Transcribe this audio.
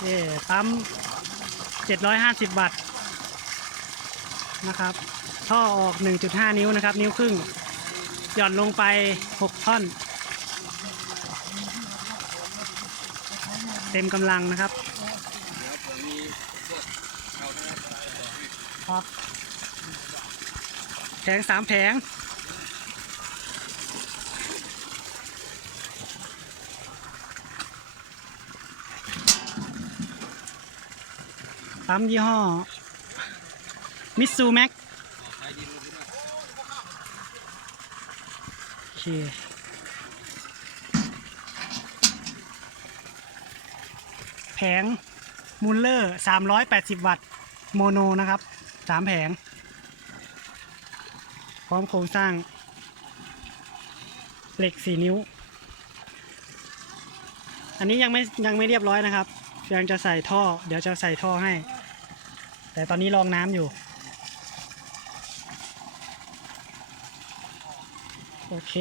เอ่ปั๊มเจ็ดร้อยห้าสิบวัตต์นะครับ ท่อออก 1.5 นิ้วนะครับ นิ้วครึ่ง หย่อนลงไป 6 ท่อน เต็มกำลังนะครับครับแผงสามแผง ปั๊มยี่ห้อมิตซูแม็กโอเคแผงมูลเลอร์ 380 วัตต์ โมโนนะครับ 3 แผง พร้อมโครงสร้าง เหล็ก 4 นิ้ว อันนี้ยังไม่ยังไม่เรียบร้อยนะครับ ยังจะใส่ท่อ เดี๋ยวจะใส่ท่อให้ แต่ตอนนี้รองน้ำอยู่ โอเค